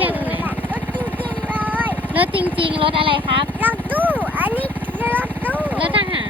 ที่ยวตรงไหนรถจริงๆเลย รถจริงๆ รถอะไรครับ รถตู้ อันนี้รถตู้ รถทหาร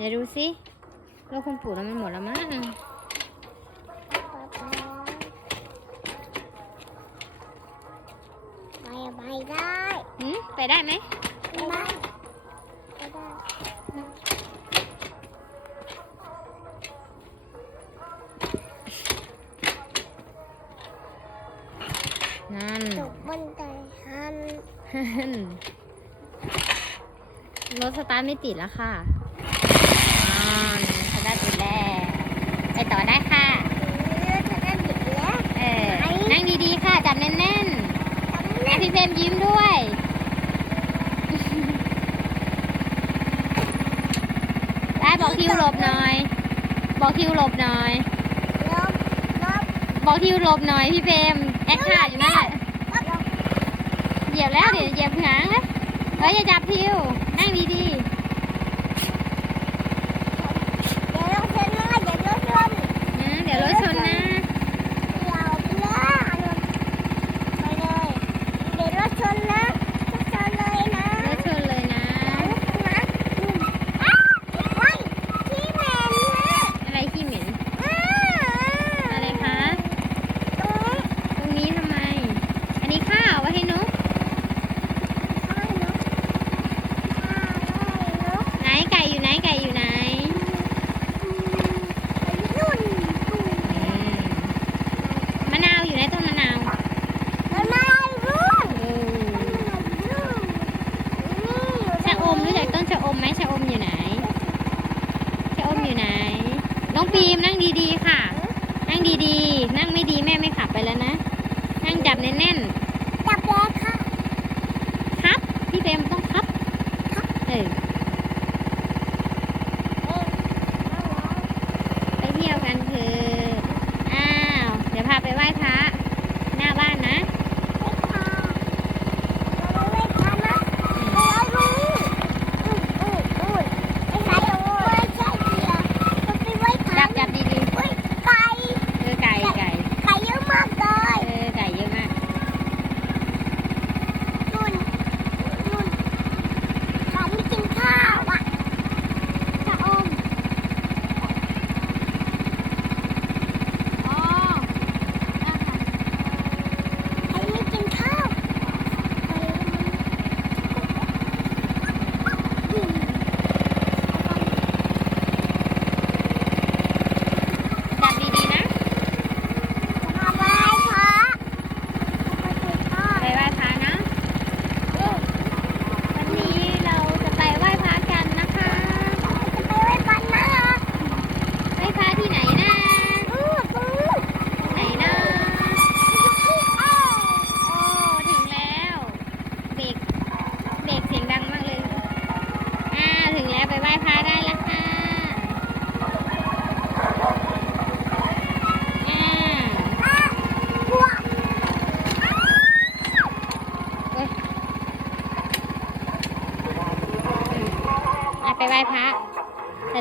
เดี๋ยวดูสิเราคงปลูกแล้วมันหมดแล้วมั้งไปไปได้อืมไปได้ไหมไปได้ไปได้นั่นจบบนไก่ฮันรถสตาร์ทไม่ติดแล้วค่ะ อนเขาดูแลไปต่อได้ค่ะนั่งดีๆค่ะ จับแน่นๆแอะพี่เพมยิ้มด้วย ได้บอกทิวหลบหน่อย บอกทิวหลบหน่อย บอกทิวหลบหน่อยพี่เพมแอคท่าอยู่หลเหยียบแล้วเดี๋ยวเหยียบหางเลยเฮ้ยอย่าจับทิวนั่งดีๆ น้องปีมนั่งดีๆค่ะ นั่งดีๆ นั่งไม่ดีแม่ไม่ขับไปแล้วนะ นั่งจับแน่นๆ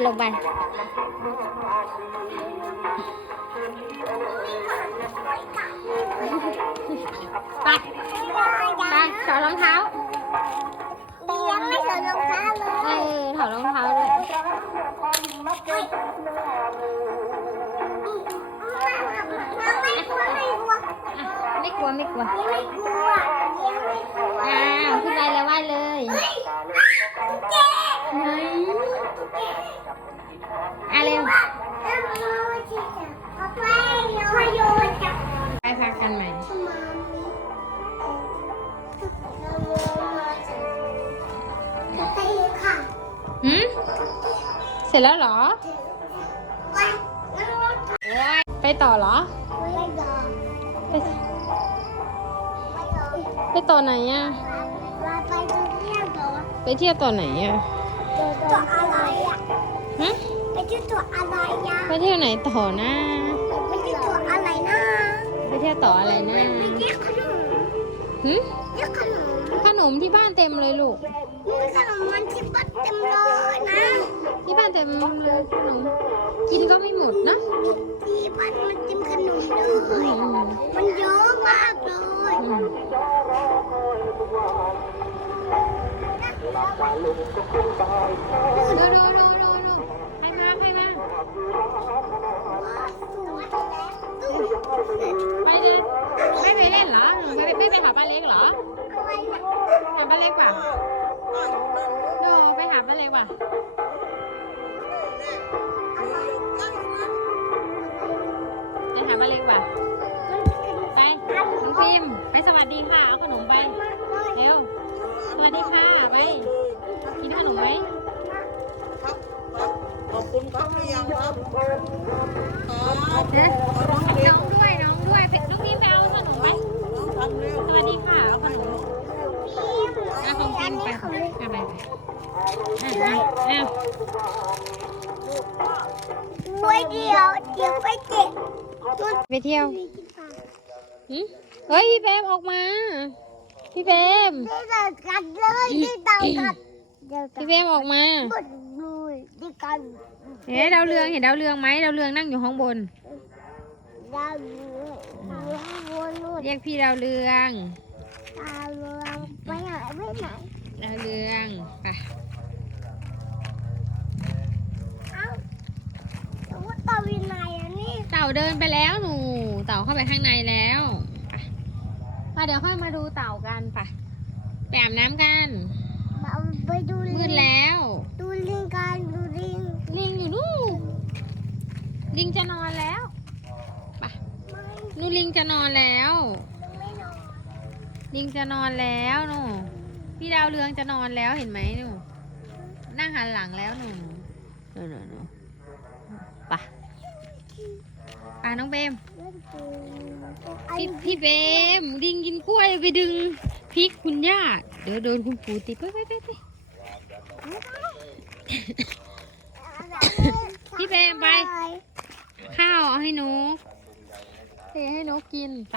ลงไปไปไปถอดรองเท้าเลี้ยงไม่ใส่รองเท้าเลเอยอถอดรองเท้าด้วยเราไม่กลัวไม่กลัวอะไม่กลัวไม่กลัวไม่กลัวเลี้ยงไม่กลัวอ้าวขึ้นไปแล้วไหว้เลยเฮ้ย ไหนอะเร็วแล้วเราจะเอาไปโยนจับไปพักกันใหม่ไปค่ะหืมเสร็จแล้วเหรอ ไปนั่งรถโอ้ยไปต่อเหรอไม่ยอมไปไม่ยอมไปต่อไหนอะเราไปดูเที่ยวก่อนไปเที่ยวต่อไหนอะ ตัวอะไรอะฮะไปที่ตัวอะไรอะไปเที่ยวไหนต่อนะไปที่ตัวอะไรนะไปเที่ยวต่ออะไรนะไปเรียกขนมหืมเรียกขนมขนมที่บ้านเต็มเลยลูกมีขนมมันที่บ้านเต็มเลยนะ ที่บ้านเต็มเลยขนมกินก็ไม่หมดนะที่บ้านมันเต็มขนมเลอืยมมันเยอะมากเลยอืม ดูดูดูดูดูให้มาให้มาไปเลยไม่ไปเล่นเหรอไม่ไปไม่ไปหาป้าเล็กเหรอ น้องด้วยน้องด้วยไปน้องพิมพ์ไปเอาขนมไปน้องทำเร็วสวัสดีค่ะขนมเอาของกินไปเอาไปไปอะอะไว้เดียวเดี๋ยวไปเจ็บไปเที่ยวเฮ้ยพี่เบมออกมา พี่เบมที่เต่ากัดเลยที่เต่ากัดเดี๋ยพี่เบมออกมา ดเลยที่กันเห็นดาวเรืองเห็นดาวเรืองไหมดาวเรืองนั่งอยู่ข้างบนดาวเรืองดาววนนู่นเรียกพี่ดาวเรืองดาวเรืองไปไหนไปไหนดาวเรืองไปเอ้าแต่ว่าเต่าอยู่ไหนอะนี่เต่าเดินไปแล้วหนู เต่าเข้าไปข้างในแล้วไปไปเดี๋ยวค่อยมาดูเต่ากันไปไปอาบน้ำกันมา ไปดูลิงมืดแล้ว ดูลิงกันดูลิงลิงอยู่นู่นลิงจะนอนแล้วไปไม่นู่นลิงจะนอนแล้ว ไม่นอนลิงจะนอนแล้วหนูพี่ดาวเรืองจะนอนแล้วเห็นไหมหนูนั่งหันหลังแล้วหนูหนูหนูหนูไปไปน้องเบมเล่นเกมพี่พี่เบมลิงกินกล้วยไปดึงพริกคุณย่าเดี๋ยวโดนคุณปู่ติดไปไปไปไป พี่เบมไป ข้าวเอาให้นกเทให้นกกินไป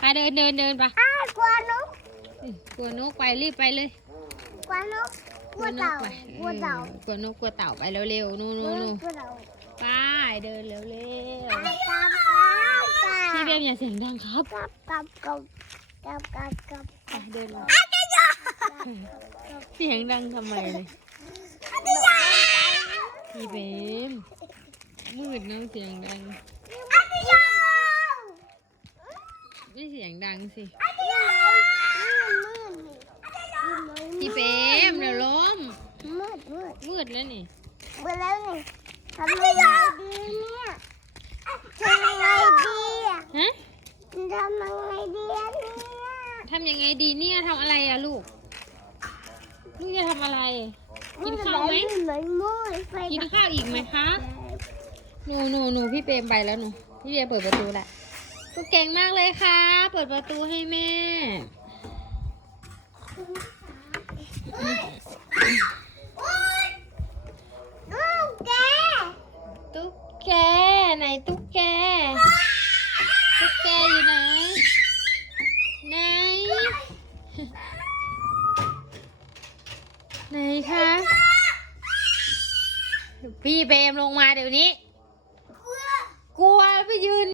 ไปเดินเดินเดินไปอ้าวกลัวนกเอ้ยกลัวนกไปรีบไปเลย กลัวนกกลัวเต่าไปกลัวเต่าออกลัวนกกลัวเต่าไปเร็วๆนู่นกลันู่วนนู่นกลัวเต่าไปเดินเร็วกับกับๆพี่เบมอย่าเสียงดังครับกับกับกับกับกับกับไปเดินมา เสียงดังทำไมเลยพี่เบมมืดเนอะเสียงดังไม่เสียงดังสิพี่เบมเดี๋ยวล้มมืดมืดมืดแล้วนี่มืดแล้วนี่ทำยังไงดีเนี่ยทำยังไงดีอะฮะทำยังไงดีอะเนี่ยทำยังไงดีเนี่ยทำอะไรอะลูก ลูกจะทำอะไร กินข้าวไหม เหมือนมืดไฟกินข้าวอีกไหมคะหนูหนูหนูพี่เปรมไปแล้วหนู พี่เปรมเปิดประตูละลูกเก่งมากเลยค่ะ เปิดประตูให้แม่ลู